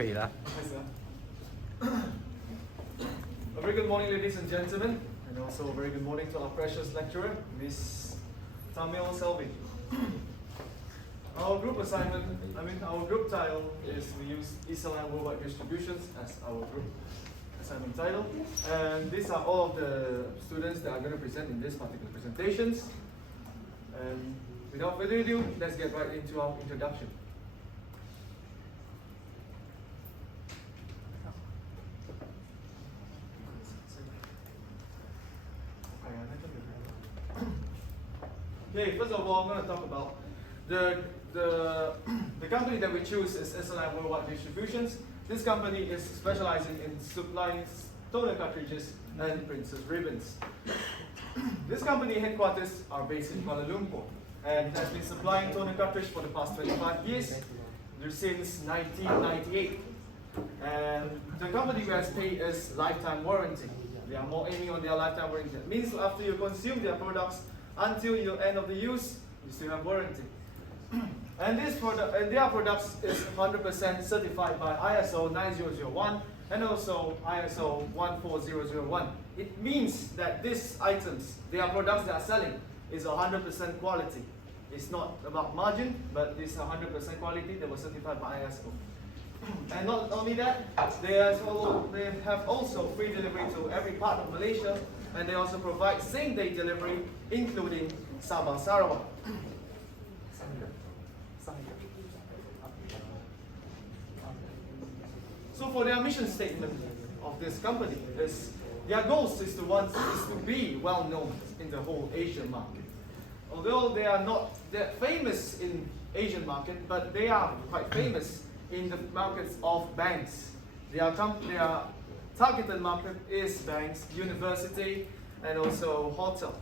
可以了。 A very good morning, ladies and gentlemen, and also a very good morning to our precious lecturer, Miss Tamil Selvi. Our group assignment, our group title is we use ESLI Worldwide Distributions as our group assignment title, and these are all of the students that are going to present in this particular presentations. And without further ado, let's get right into our introduction. Okay, first of all, I'm going to talk about the company that we choose is SLI Worldwide Distributions. This company is specializing in supplying toner cartridges and princess ribbons. This company headquarters are based in Kuala Lumpur and has been supplying toner cartridge for the past 25 years, since 1998. And the company has paid us lifetime warranty. They are more aiming on their lifetime warranty. That means after you consume their products until your end of the use, you still have warranty. And their products is 100% certified by ISO 9001 and also ISO 14001. It means that these items, their products they are selling, is 100% quality. It's not about margin, but it's 100% quality that was certified by ISO. And not only that, they have also free delivery to every part of Malaysia, and they also provide same-day delivery, including Sabah Sarawak. So for their mission statement of this company is their goals is to be well known in the whole Asian market. Although they are not that famous in Asian market, but they are quite famous in the markets of banks. Their targeted market is banks, university, and also hotel,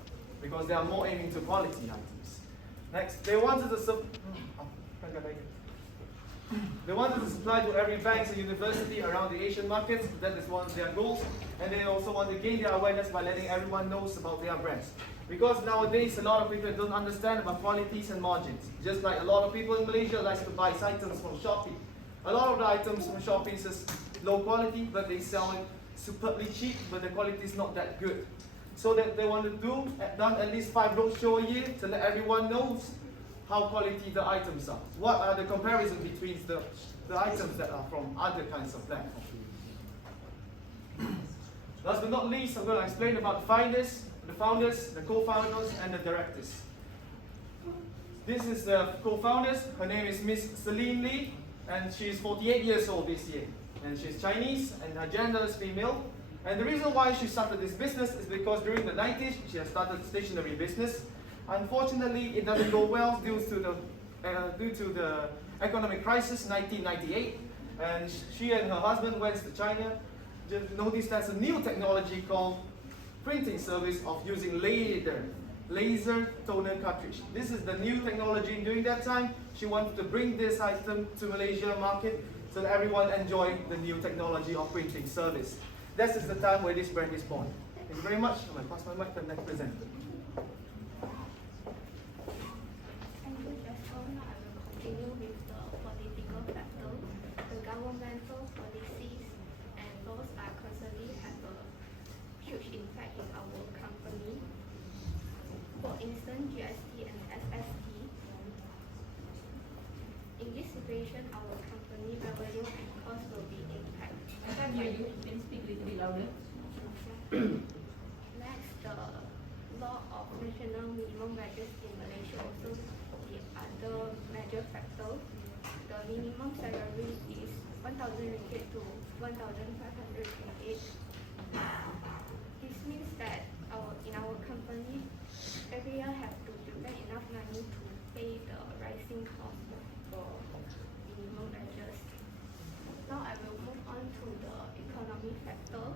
because they are more aiming to quality items. Next, they wanted to supply to every bank and university around the Asian markets. That is one of their goals. And they also want to gain their awareness by letting everyone know about their brands. Because nowadays, a lot of people don't understand about qualities and margins. Just like a lot of people in Malaysia like to buy items from Shopee. A lot of the items from Shopee is low quality, but they sell it superbly cheap, but the quality is not that good. So that they want to done at least 5 roadshows a year to let everyone knows how quality the items are. What are the comparisons between the items that are from other kinds of platforms. Last but not least, I'm going to explain about the founders, the co-founders, and the directors. This is the co-founders. Her name is Miss Celine Lee, and she's 48 years old this year. And she's Chinese, and her gender is female. And the reason why she started this business is because during the 90s, she has started stationery business. Unfortunately, it doesn't go well due to the economic crisis, 1998. And she and her husband went to China, just noticed there's a new technology called printing service of using laser toner cartridge. This is the new technology. During that time, she wanted to bring this item to Malaysia market so that everyone enjoy the new technology of printing service. This is the time where this brand is born. Thank you very much. I'm going to pass my mic to the next presenter. Continue with the political factors, the governmental policies and laws are constantly have a huge impact in our company. For instance, GST and SST. In this situation, our company revenue and cost will be impacted. I can't hear you. You can speak a little bit louder. Next, the law of national minimum wages in Malaysia also the other major factor. The minimum salary is 1,000 ringgit to 1,500 ringgit. This means that in our company, every year have to prepare enough money to pay the rising cost for minimum wages. Now I will move on to the economic factor.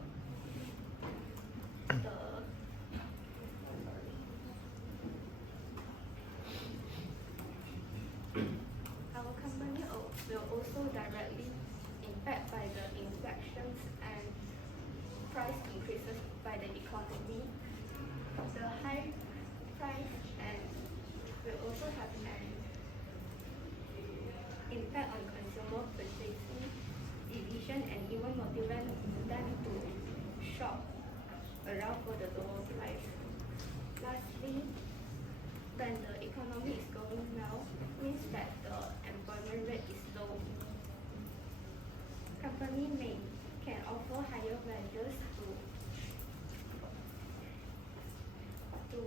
Our company will also directly impact by the inflections and price increases by the economy. The high price and will also have an impact on consumer purchasing. It offer the lower price. Lastly, when the economy is going well, means that the employment rate is low. Company can offer higher wages to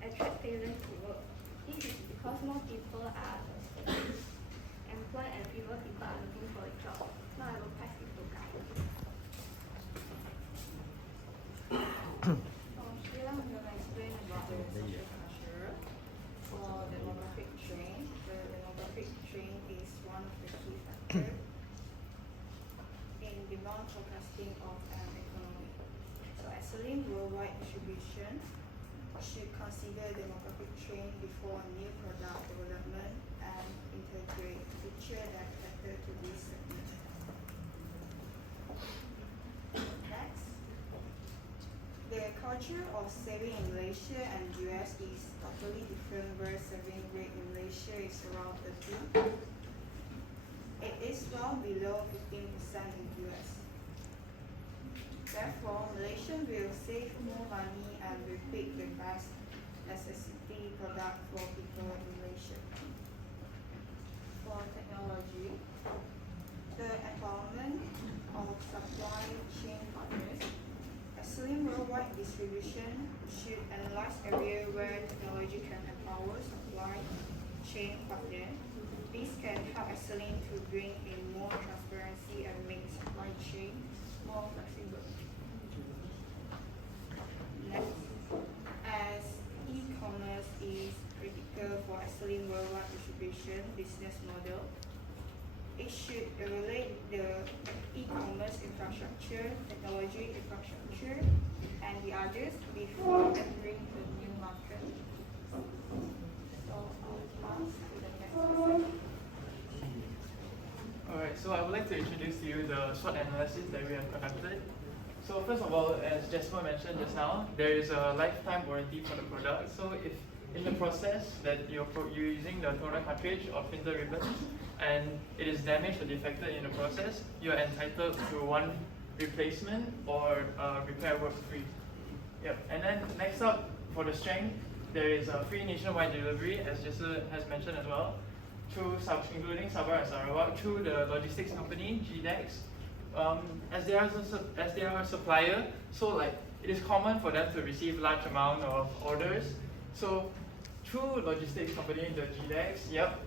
attract talent to work. This is because more people are employed and fewer people are looking for a job. Now I will pass it to Guy. Sheila, I'm going to explain about the social pressure for demographic change. The demographic change is one of the key factors in demand forecasting of an economy. So Essling worldwide distribution should consider demographic change before new product development and integrate features that cater to this segment. Next, the culture of saving in Malaysia and US is totally different, where saving rate in Malaysia is around 13. It is well below 15% in US. Therefore, Malaysians will save more money and will pick the best necessity product for people in Malaysia. For technology, the empowerment of supply chain partners, Essling worldwide distribution should analyze areas where technology can empower supply chain partners. This can help Essling to bring in more transparency and make supply chain more flexible. Next, as e-commerce is critical for Essling worldwide distribution business model, it should evaluate the e-commerce infrastructure, technology infrastructure, and the others before entering the new market. So I'll pass to the next person. Alright, so I would like to introduce to you the SWOT analysis that we have conducted. So first of all, as Jasper mentioned just now, there is a lifetime warranty for the product. So if in the process that you're using the toner cartridge or printer ribbons and it is damaged or defected in the process, you're entitled to one replacement or repair work free. Yep. And then next up, for the strength, there is a free nationwide delivery, as Jasper has mentioned as well, including Sabah and Sarawak, through the logistics company GDEX. As they are a supplier, so like it is common for them to receive large amount of orders. So through logistics company, the GDEX, yep,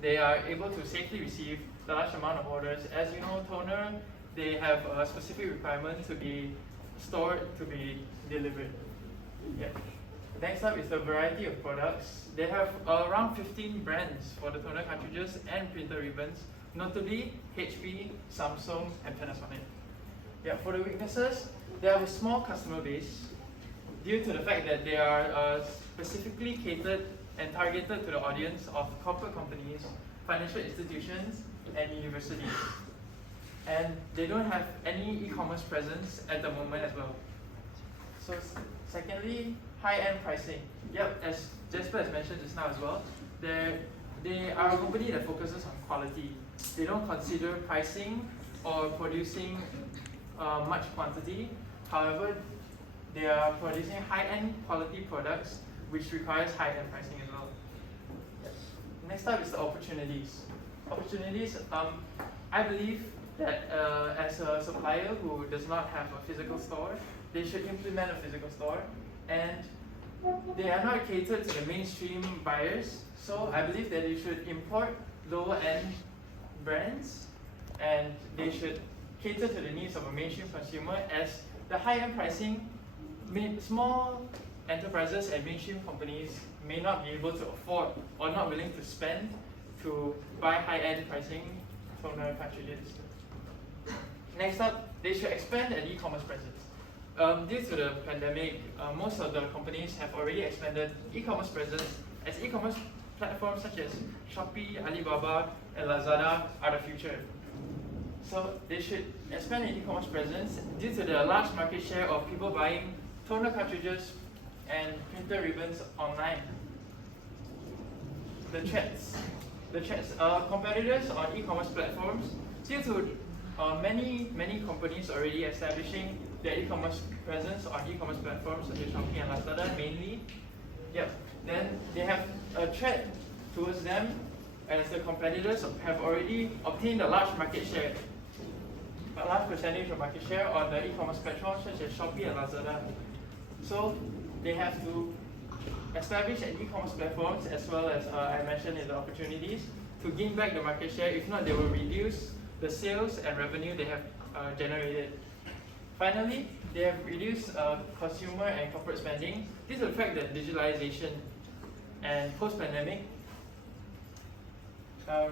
they are able to safely receive the large amount of orders. As you know, toner, they have a specific requirement to be stored to be delivered. Yep. Next up is the variety of products. They have around 15 brands for the toner cartridges and printer ribbons, notably HP, Samsung, and Panasonic. Yeah, for the weaknesses, they have a small customer base due to the fact that they are specifically catered and targeted to the audience of corporate companies, financial institutions, and universities. And they don't have any e-commerce presence at the moment as well. So secondly, high-end pricing. Yep, as Jasper has mentioned just now as well, they are a company that focuses on quality. They don't consider pricing or producing much quantity. However, they are producing high-end quality products which requires high-end pricing as well. Next up is the opportunities. Opportunities, I believe that as a supplier who does not have a physical store, they should implement a physical store, and they are not catered to the mainstream buyers. So I believe that they should import lower-end brands, and they should cater to the needs of a mainstream consumer, as the high-end pricing, small enterprises and mainstream companies may not be able to afford or not willing to spend to buy high-end pricing toner cartridges. Next up, they should expand an e-commerce presence. Due to the pandemic, most of the companies have already expanded e-commerce presence, as e-commerce platforms such as Shopee, Alibaba, and Lazada are the future. So they should expand an e-commerce presence due to the large market share of people buying toner cartridges and printer ribbons online. The threats. Competitors on e-commerce platforms, due to many companies already establishing their e-commerce presence on e-commerce platforms such as Shopee and Lazada mainly. Yep. Then they have a threat towards them as the competitors have already obtained a large market share, a large percentage of market share on the e-commerce platforms such as Shopee and Lazada. So they have to establish an e-commerce platforms as well as I mentioned in the opportunities to gain back the market share. If not, they will reduce the sales and revenue they have generated. Finally, they have reduced consumer and corporate spending. This will affect the digitalization and post-pandemic. So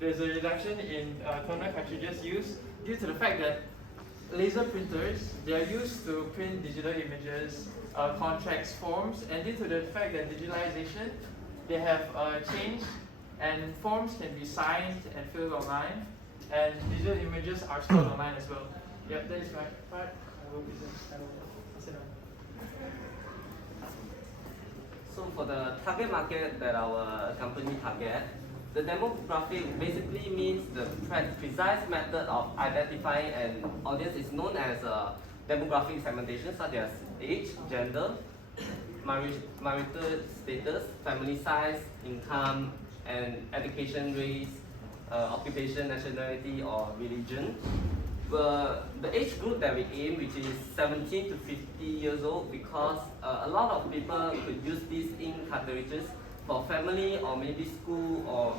there's a reduction in toner cartridges used due to the fact that laser printers, they are used to print digital images, contracts, forms, and due to the fact that digitalization, they have changed and forms can be signed and filled online, and digital images are stored online as well. Yep, that is my part. I will pass it on. So for the target market that our company target, the demographic basically means the precise method of identifying an audience is known as demographic segmentation, such as age, gender, marital status, family size, income, and education, race, occupation, nationality, or religion. The age group that we aim, which is 17 to 50 years old, because a lot of people could use these ink cartridges for family or maybe school or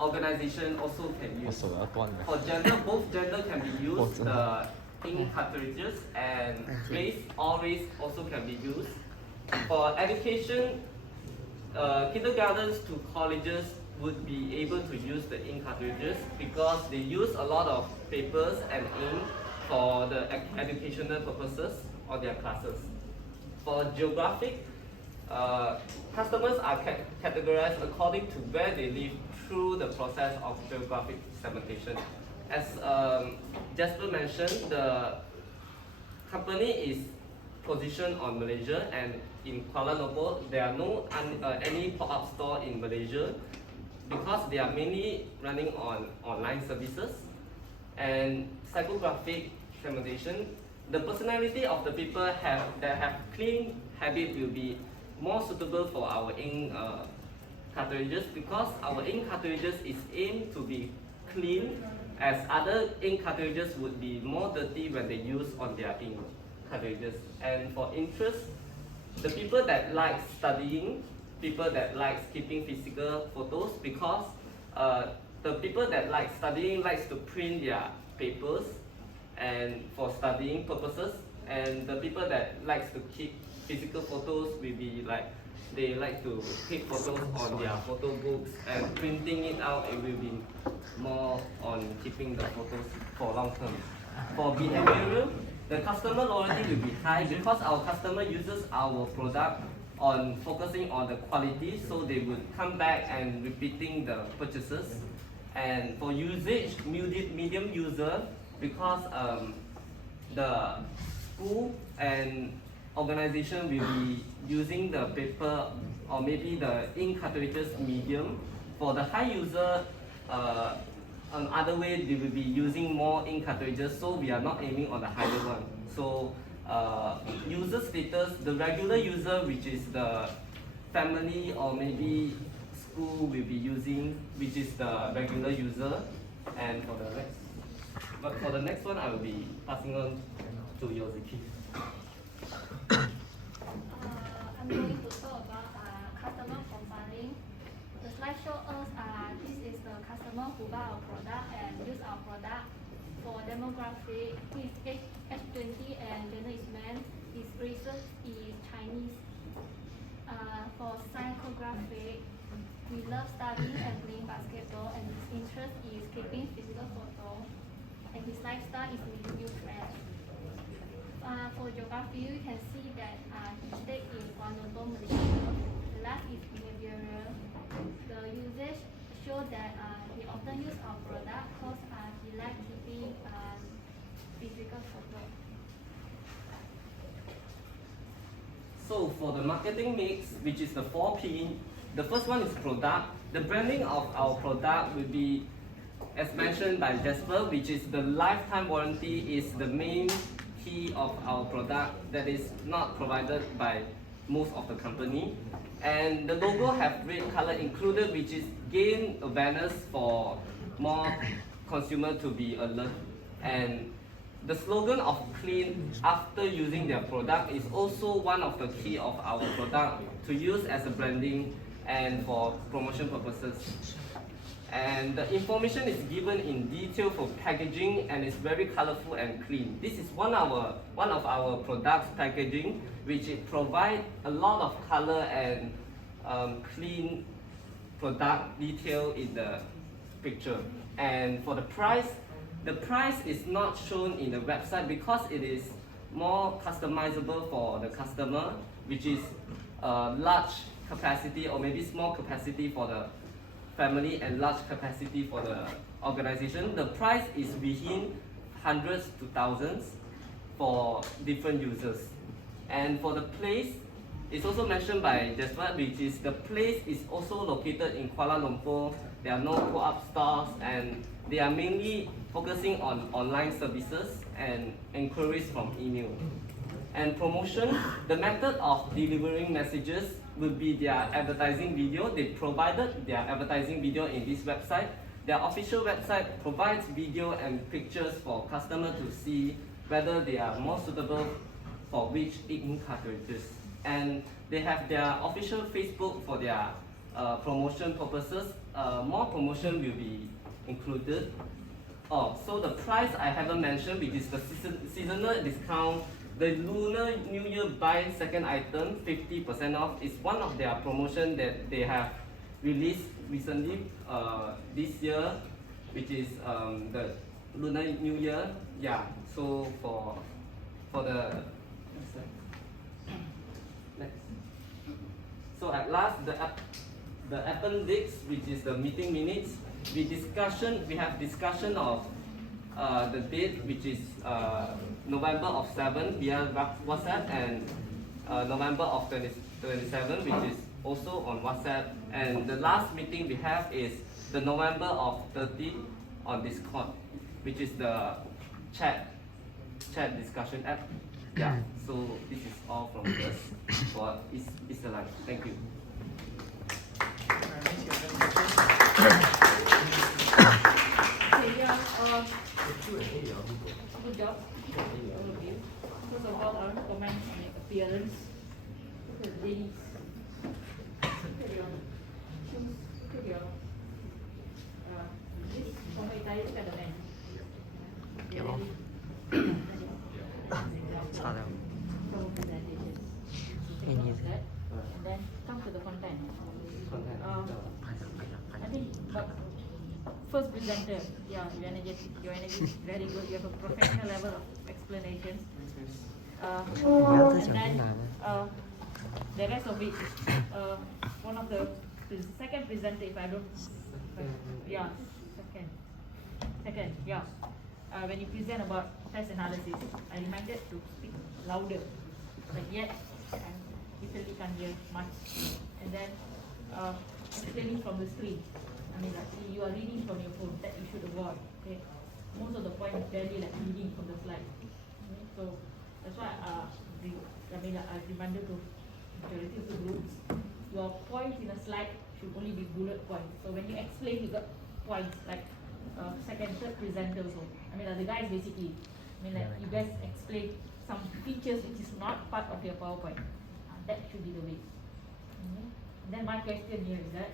organization also can use. For gender, both gender can be used, the ink cartridges, and race, all race also can be used. For education, kindergartens to colleges would be able to use the ink cartridges because they use a lot of papers and ink for the educational purposes of their classes. For geographic, customers are categorized according to where they live through the process of geographic segmentation. As Jasper mentioned, the company is positioned on Malaysia, and in Kuala Lumpur, there are no any pop-up store in Malaysia because they are mainly running on online services. And psychographic segmentation, the personality of the people that have clean habit will be more suitable for our ink cartridges because our ink cartridges is aimed to be clean, as other ink cartridges would be more dirty when they use on their ink cartridges. And for interest, the people that like studying, people that like keeping physical photos, because the people that like studying likes to print their papers and for studying purposes, and the people that likes to keep physical photos will be like they like to take photos on their photo books, and printing it out, it will be more on keeping the photos for long term. For behavioral, the customer loyalty will be high because our customer uses our product on focusing on the quality, so they would come back and repeating the purchases. And for usage, medium user, because the school and organization will be using the paper or maybe the ink cartridges medium. For the high user, another way they will be using more ink cartridges, so we are not aiming on the higher one. So user status, the regular user, which is the family or maybe school, will be using, which is the regular user. And for the next one, I will be passing on to Yoziki. I'm going to talk about customer profiling. The slide shows us this is the customer who buy our product and use our product. For demographic, his age 20 and gender is man. His race is Chinese. For psychographic, we love studying and playing basketball, and his interest is keeping physical photo. And his lifestyle is meeting new friends. For geography, you can see that he stayed in Kuala Lumpur, Malaysia. The last is behavioral. The usage show that he often use our product because he likes keeping physical photo. So for the marketing mix, which is the 4P, the first one is product. The branding of our product will be as mentioned by Jasper, which is the lifetime warranty is the main key of our product that is not provided by most of the company. And the logo have red color included, which is gain awareness for more consumer to be alert. And the slogan of clean after using their product is also one of the key of our product to use as a branding and for promotion purposes. And the information is given in detail for packaging and is very colorful and clean. This is one of our products packaging, which it provide a lot of color and clean product detail in the picture. And for the price is not shown in the website because it is more customizable for the customer, which is large capacity or maybe small capacity for the family and large capacity for the organization. The price is within hundreds to thousands for different users. And for the place, it's also mentioned by Jasper, which is the place is also located in Kuala Lumpur. There are no co-op stores and they are mainly focusing on online services and inquiries from email. And promotion, the method of delivering messages will be their advertising video. They provided their advertising video in this website. Their official website provides video and pictures for customers to see whether they are more suitable for which ink cartridges. And they have their official Facebook for their promotion purposes. More promotion will be included. Oh, so the price I haven't mentioned, which is the seasonal discount. The Lunar New Year buy second item 50% off is one of their promotion that they have released recently this year, which is the Lunar New Year. Yeah. So for the next. So at last the appendix, which is the meeting minutes. We have discussion of the date, which is November of 7 via WhatsApp and November of 27, which is also on WhatsApp. And the last meeting we have is the November of 30 on Discord, which is the chat discussion app. Yeah. So this is all from us for Easter lunch. Thank you. Okay, yeah, good job, all of you. First of all, I want to comment on the appearance. Look at the ladies. Look at your shoes. Look at your this from my tie. Look at the men. Dạ vâng. Sao đâu? From presentation. Em nhìn thấy. And then come to the content. I think, but first presenter, yeah, your energy is very good. You have a professional level of explanation. And then the rest of it, one of the second presenter, if I don't, yeah, second, yeah. When you present about test analysis, I reminded to speak louder, but yet I literally can't hear much. And then explaining from the screen. I mean, like you are reading from your phone, that you should avoid. Okay, most of the point is barely like reading from the slide. Okay? So that's why I reminded to majority of the groups, your points in a slide should only be bullet points. So when you explain, you got points like second, third presenter also. I mean, the guys basically, you guys explain some features which is not part of your PowerPoint. That should be the way. Okay? Then my question here is that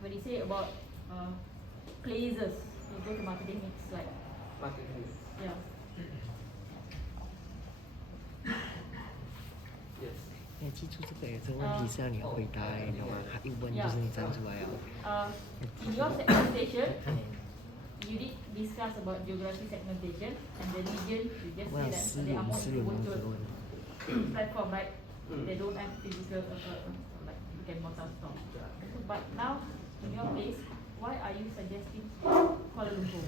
when you say about places, you go to marketing, it's like Marketing. yeah. Yes. 哎，记住这个问题是要你回答，你知道吗？他一问就是你站出来了。In your segmentation, you did discuss about geography segmentation and the region. You just 我 say 要 that 私 they are 人 more 私人问这个 virtual 问题。 platform, right? They don't have physical like you can multi-store. But now, in your case, why are you suggesting Kuala Lumpur?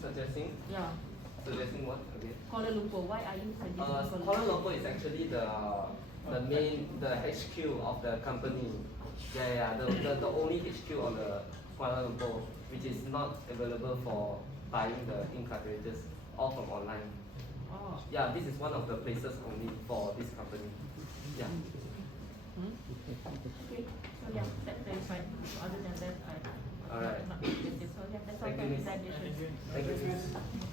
Suggesting what? Okay. Kuala Lumpur. Why are you suggesting Kuala Kuala Lumpur? Lumpur is actually the the HQ of the company. Yeah, the only HQ on the Kuala Lumpur, which is not available for buying the ink cartridges, all from online. Oh. Yeah, this is one of the places only for this company. Yeah. Okay. So yeah, that's fine. Other than that, I Alright. not interested. So yeah, that's all Thank for you, miss. presentation. Thank you.